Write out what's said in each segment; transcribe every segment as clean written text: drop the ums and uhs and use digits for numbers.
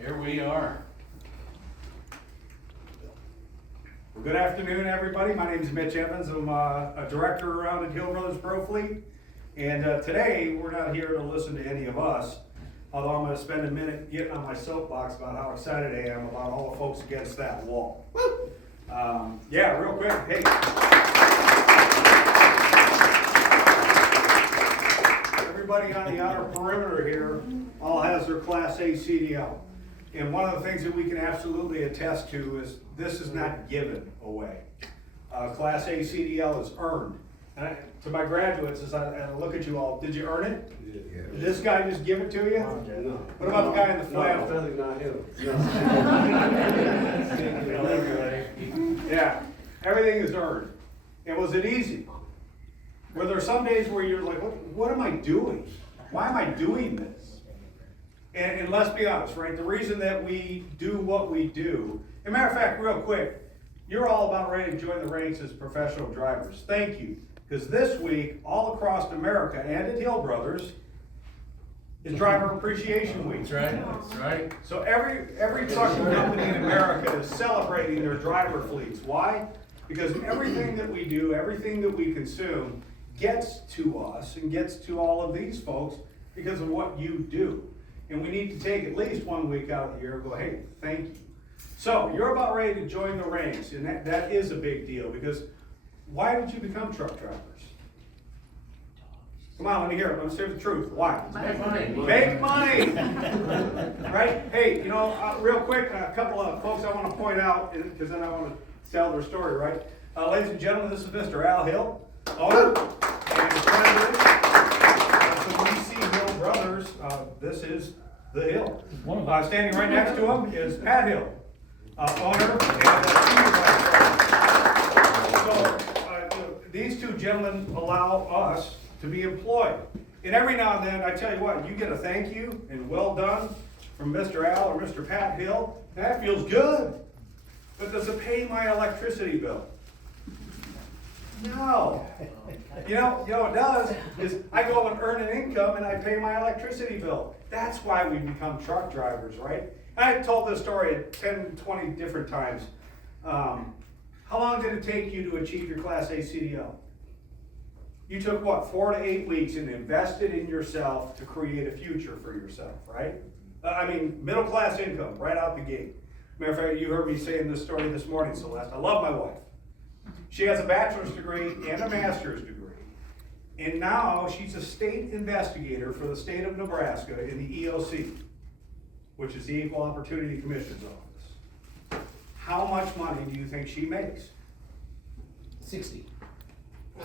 Here we are. Well, good afternoon, everybody. My name is Mitch Evans. I'm a director around at Hill Brothers Pro Fleet. And today, we're not here to listen to any of us, although I'm going to spend a minute getting on my soapbox about how excited I am about all the folks against that wall. Yeah, real quick, hey. Everybody on the outer perimeter here all has their Class A CDL. And one of the things that we can absolutely attest to is this is not given away. Class A CDL is earned. And to my graduates, as I look at you all, did you earn it? Yeah. Did this guy just give it to you? No. What about the guy in the flannel? No, definitely not him. Yeah, everything is earned. And was it easy? Were there some days where you're like, what am I doing? Why am I doing this? And let's be honest, right? The reason that we do what we do, as a matter of fact, real quick, you're all about ready to join the ranks as professional drivers. Thank you. Because this week, all across America and at Hill Brothers, is Driver Appreciation Week. That's right, that's right. So every trucking company in America is celebrating their driver fleets. Why? Because everything that we do, everything that we consume, gets to us and gets to all of these folks because of what you do. And we need to take at least 1 week out of the year and go, hey, thank you. So you're about ready to join the ranks, and that is a big deal, because why did you become truck drivers? Come on, let me hear it. Let's hear the truth. Why? Make money. Make money! Right? Hey, real quick, a couple of folks I want to point out, because then I want to tell their story, right? Ladies and gentlemen, this is Mr. Al Hill, owner and president. So when you see Hill Brothers, this is the Hill. Standing right next to him is Pat Hill, owner and So these two gentlemen allow us to be employed. And every now and then, I tell you what, you get a thank you and well done from Mr. Al or Mr. Pat Hill, that feels good. But does it pay my electricity bill? No. You know what it does is I go and earn an income and I pay my electricity bill. That's why we become truck drivers, right? I've told this story 10, 20 different times. How long did it take you to achieve your Class A CDL? You took what, 4 to 8 weeks and invested in yourself to create a future for yourself, right? Middle class income right out the gate. Matter of fact, you heard me saying this story this morning, Celeste. I love my wife. She has a bachelor's degree and a master's degree. And now she's a state investigator for the state of Nebraska in the EOC, which is the Equal Opportunity Commission's office. How much money do you think she makes? 60.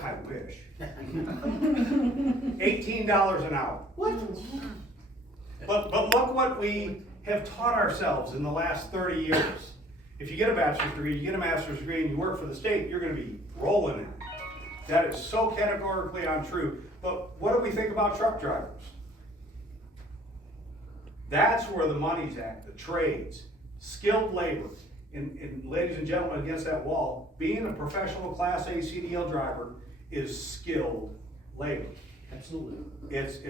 I wish. $18 an hour. What? But look what we have taught ourselves in the last 30 years. If you get a bachelor's degree, you get a master's degree, and you work for the state, you're going to be rolling in it. That is so categorically untrue. But what do we think about truck drivers? That's where the money's at, the trades, skilled labor. And ladies and gentlemen, against that wall, being a professional Class A CDL driver is skilled labor. Absolutely. It's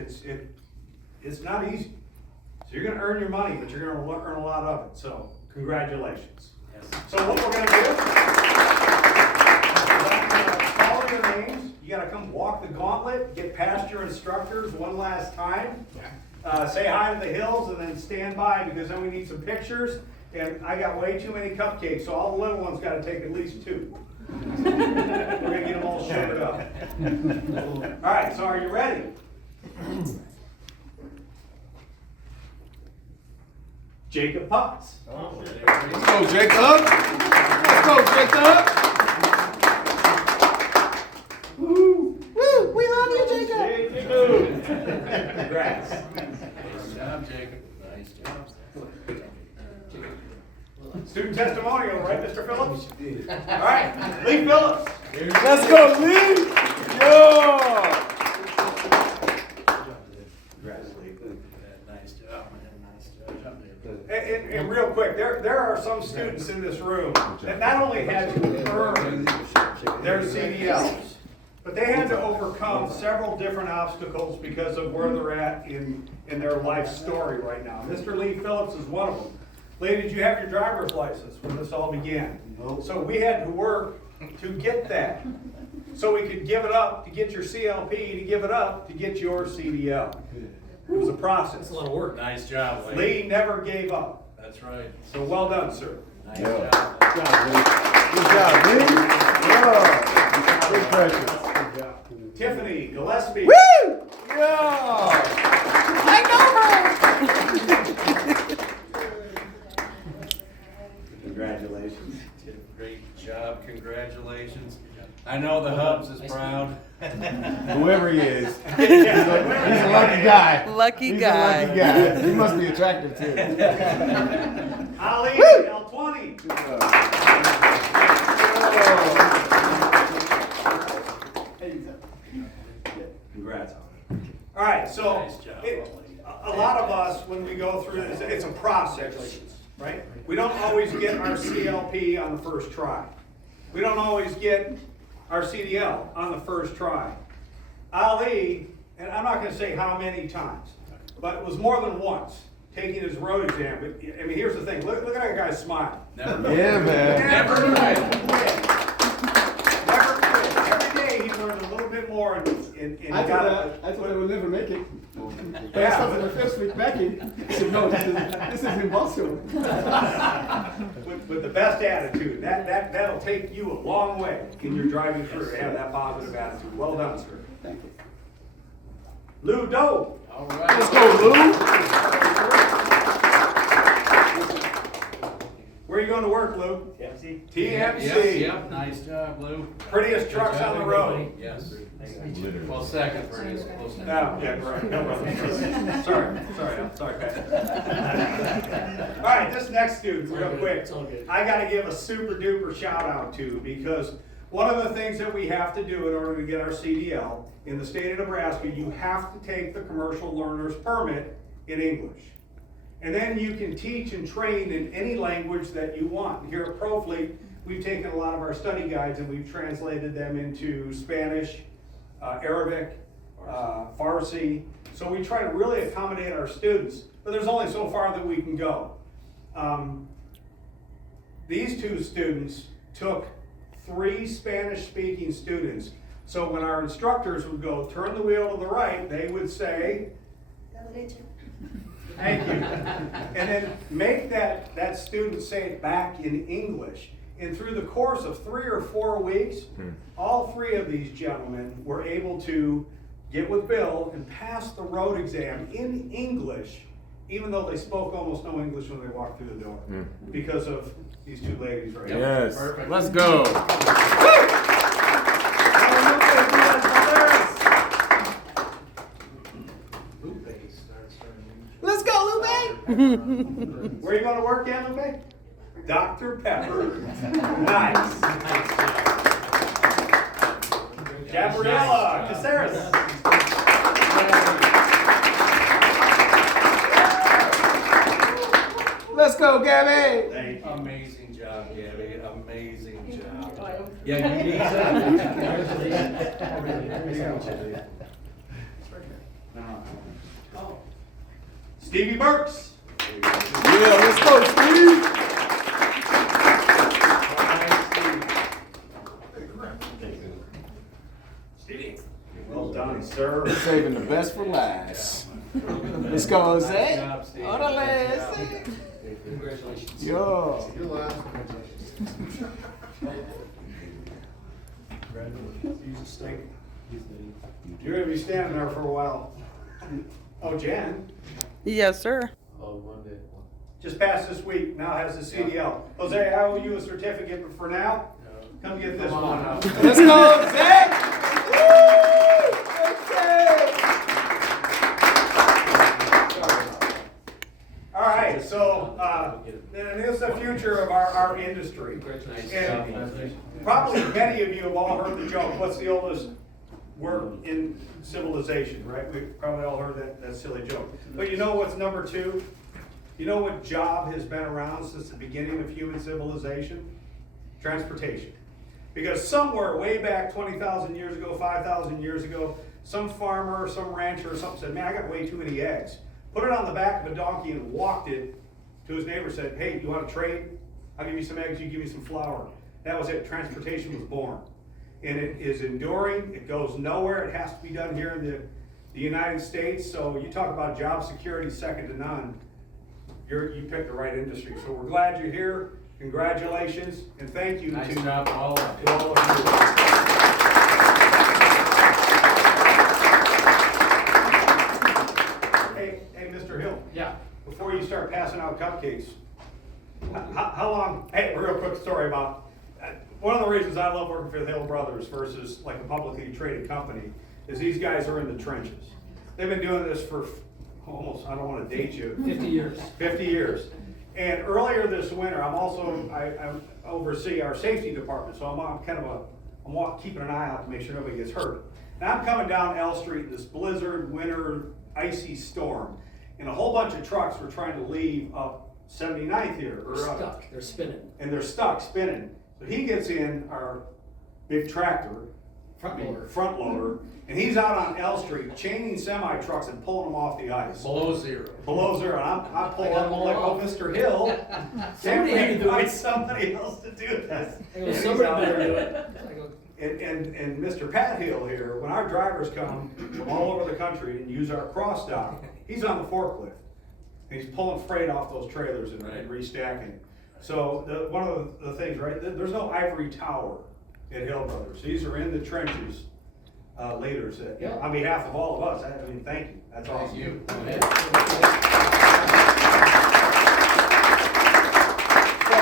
not easy. So you're going to earn your money, but you're going to earn a lot of it. So congratulations. Yes. So what we're going to do, call your names. You got to come walk the gauntlet, get past your instructors one last time. Say hi to the Hills, and then stand by, because then we need some pictures. And I got way too many cupcakes, so all the little ones got to take at least 2. We're going to get them all sugared up. All right, so are you ready? Jacob Potts. Let's go, Jacob. Let's go, Jacob. Woo! Woo! We love you, Jacob! Jacob! Congrats. Nice job, Jacob. Nice job. Student testimonial, right, Mr. Phillips? All right, Lee Phillips. Let's go, Lee. Yeah. Congrats, Lee. Nice job, man. Nice job. And real quick, there are some students in this room that not only had to earn their CDLs, but they had to overcome several different obstacles because of where they're at in their life story right now. Mr. Lee Phillips is one of them. Lee, did you have your driver's license when this all began? No. So we had to work to get that. So we could give it up to get your CLP, to give it up to get your CDL. It was a process. That's a lot of work. Nice job, Lee. Lee never gave up. That's right. So well done, sir. Nice Yeah. job. Good job, Lee. Yeah. Big pressure. Tiffany Gillespie. Yeah. Congratulations. Great job, congratulations. I know the Hubs is proud. Whoever he is. He's a lucky guy. Lucky He's guy. a lucky guy. He must be attractive too. Ali L20. Congrats. All right, so Nice job, a lot of us, when we go through this, it's a process, right? We don't always get our CLP on the first try. We don't always get our CDL on the first try. Ali, and I'm not gonna say how many times, but it was more than once, taking his road exam. But, I mean, here's the thing, look at that guy's smile. Never Yeah, man. Never quit. Never quit. Every day he learned a little bit more and I thought I would never make it. But I started my first week back in. I said, no, this is impossible. with the best attitude. That'll take you a long way in your driving career to have that positive attitude. Well done, sir. Thank you. Lou Doe. All Let's right. go, Lou. Where are you going to work, Lou? TMC. TMC. Yep, nice job, Lou. Prettiest Good trucks job, on the road. everybody. Yes. Well, second prettiest, close No, enough. yeah, right. No problem. Sorry, Pat. All right, this next student, real quick, It's all good. I gotta give a super duper shout out to, because one of the things that we have to do in order to get our CDL in the state of Nebraska, you have to take the commercial learner's permit in English. And then you can teach and train in any language that you want. Here at ProFleet, we've taken a lot of our study guides and we've translated them into Spanish, Arabic, Farsi. So we try to really accommodate our students, but there's only so far that we can go. These two students took 3 Spanish-speaking students. So when our instructors would go, turn the wheel to the right, they would say, thank you. And then make that student say it back in English. And through the course of 3 or 4 weeks, all 3 of these gentlemen were able to get with Bill and pass the road exam in English, even though they spoke almost no English when they walked through the door, because of these 2 ladies right here. Yes. Perfect. Let's go. Let's go, Lupe! Where are you going to work, Aunt Lupe? Dr. Pepper. Nice. Gabriella Caceres. Let's go, Gabby. Thank you. Amazing job, Gabby, amazing job. Yeah, you need that. Stevie Burks. Yeah, let's go, Steve. Well done, sir. We're saving the best for last. Let's go, Nice Jose. job, Steve. Órale, Good job. Congratulations. Yo. Your last. You're going to be standing there for a while. Oh, Jen, Yes, sir. Oh, one day. just passed this week, now has the CDL. Jose, I owe you a certificate, but for now, come get this one. Let's go, Jose. Woo! Jose. All right, so, and this is the future of our industry. Nice And job. probably many of you have all heard the joke, what's the oldest work in civilization, right? We've probably all heard that silly joke. But you know what's number 2? You know what job has been around since the beginning of human civilization? Transportation. Because somewhere way back 20,000 years ago, 5,000 years ago, some farmer, some rancher or something said, man, I got way too many eggs. Put it on the back of a donkey and walked it to his neighbor, said, hey, you wanna trade? I'll give you some eggs, you give me some flour. That was it, transportation was born. And it is enduring, it goes nowhere, it has to be done here in the United States. So you talk about job security second to none, you picked the right industry. So we're glad you're here, congratulations, and thank you Nice to job, all of you. to all of you. Hey, Mr. Hill. Yeah. Before you start passing out cupcakes, how long, hey, a real quick story about, one of the reasons I love working for the Hill Brothers versus like a publicly traded company is these guys are in the trenches. They've been doing this for almost, I don't want to date you. 50 years. 50 years. And earlier this winter, I oversee our safety department, so I'm keeping an eye out to make sure nobody gets hurt. Now I'm coming down L Street in this blizzard, winter, icy storm, and a whole bunch of trucks were trying to leave up 79th here. They're stuck. They're spinning. And they're stuck, spinning. So he gets in our big tractor, front loader, and he's out on L Street chaining semi trucks and pulling them off the ice. Below zero. Below zero. I pull up, I'm like, oh, Mr. Hill. Somebody had to do find it. somebody else to do this. Hey, well, somebody better do it. And Mr. Pat Hill here, when our drivers come from all over the country and use our cross dock, he's on the forklift. And he's pulling freight off those trailers and restacking. So one of the things, right, there's no ivory tower at Hill Brothers. These are in the trenches, leaders. Yeah. On behalf of all of us, I mean, thank you. That's awesome. Thank you. So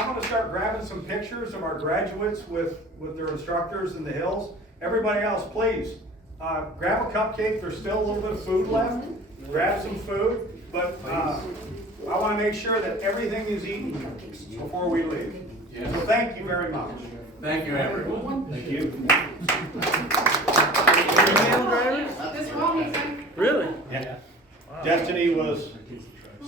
I'm gonna start grabbing some pictures of our graduates with their instructors in the hills. Everybody else, please, grab a cupcake. There's still a little bit of food left. Grab some food, but I wanna make sure that everything is eaten before we leave. Yes. So thank you very much. Thank you, everyone. Thank you. This wrong, Really? Yeah. Destiny was,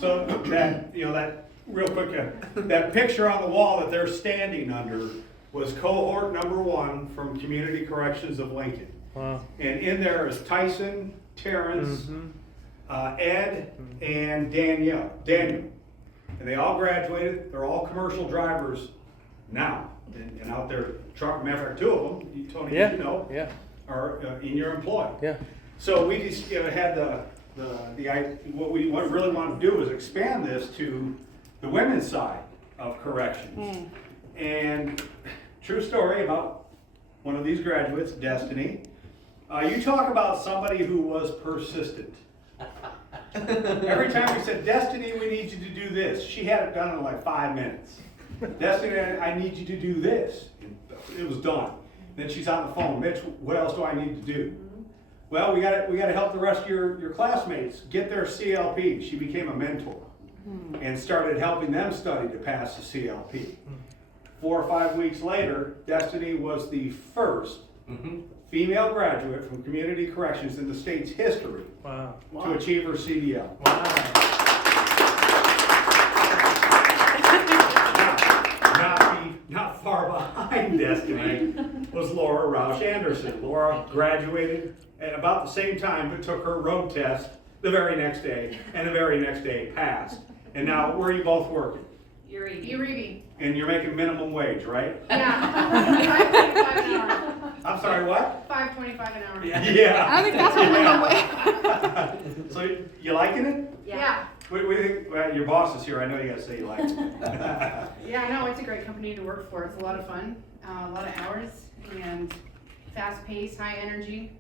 so that, that real quick, that picture on the wall that they're standing under was cohort number 1 from Community Corrections of Lincoln. Wow. And in there is Tyson, Terrence, Ed, and Daniel. And they all graduated. They're all commercial drivers now. And out there, truck, matter of fact, 2 of them, Tony, Yeah. you know, Yeah. are in your employ. Yeah. So we just had what we really want to do is expand this to the women's side of corrections. And true story about one of these graduates, Destiny. You talk about somebody who was persistent. Every time we said, Destiny, we need you to do this, she had it done in like 5 minutes. Destiny, I need you to do this. And it was done. Then she's on the phone. Mitch, what else do I need to do? Well, we got to help the rest of your classmates get their CLP. She became a mentor and started helping them study to pass the CLP. 4 or 5 weeks later, Destiny was the first female graduate from Community Corrections in the state's history Wow. to achieve her CDL. Not far behind Destiny was Laura Roush Anderson. Laura graduated at about the same time, but took her road test the very next day, and the very next day passed. And now, where are you both working? Uribe. And you're making minimum wage, right? Yeah. $5.25 an hour. I'm sorry, what? $5.25 an hour. Yeah. I think that's what we're going with. So, you liking it? Yeah. We think, well, your boss is here, I know you gotta say you like it. Yeah, no, it's a great company to work for. It's a lot of fun, a lot of hours, and fast paced, high energy.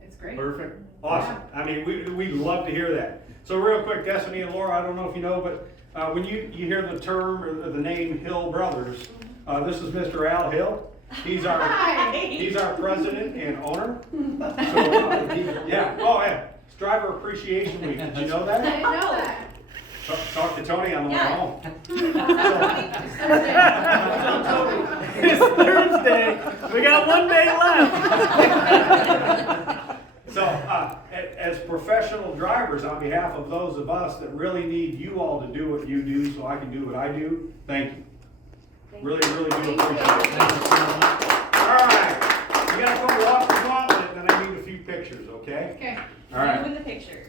It's great. Perfect. Awesome. I mean, we'd love to hear that. So real quick, Destiny and Laura, I don't know if you know, but when you hear the term or the name Hill Brothers, this is Mr. Al Hill. He's our president and owner. So, yeah. Oh, yeah. It's Driver Appreciation Week. Did you know I that? didn't know that. Talk to Tony on the way home. It's Thursday. We got 1 day left. So, as professional drivers, on behalf of those of us that really need you all to do what you do so I can do what I do, thank you. Really do appreciate it. All right, you gotta come walk the gauntlet, and then I need a few pictures, okay? Okay. All right. With the pictures.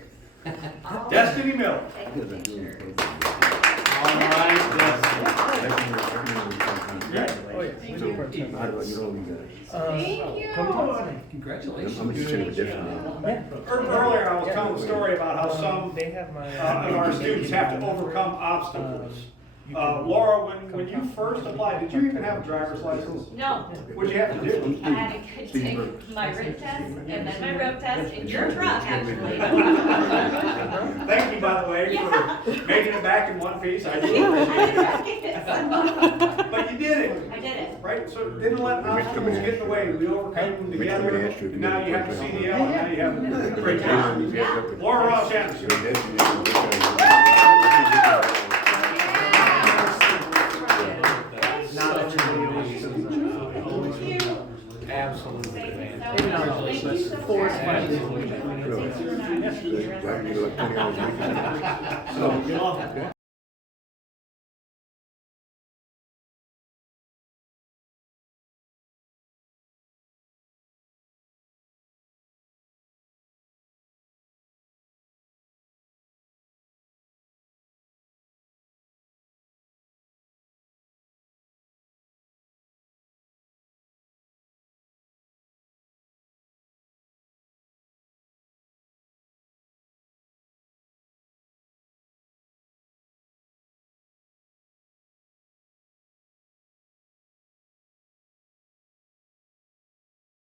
Destiny Miller. Take the pictures. about you know you guys? Thank you. Congratulations. I'm just saying different. Earlier, I was telling a story about how some They have my. of our students have to overcome obstacles. Laura, when you first applied, did you even have a driver's license? No, What'd you have to do? I had to take my written test and then my road test in your truck, actually. Thank you, by the way, Yeah. for making it back in one piece. I I did. did But you did it, I did it. right? So didn't let obstacles get in the way. We overcame them together. And now you have the CDL, and now you have a great job. Laura Ross Anderson. Absolutely Thank fantastic. you so much. Force Absolutely. Exactly, like 20 hours a week. So,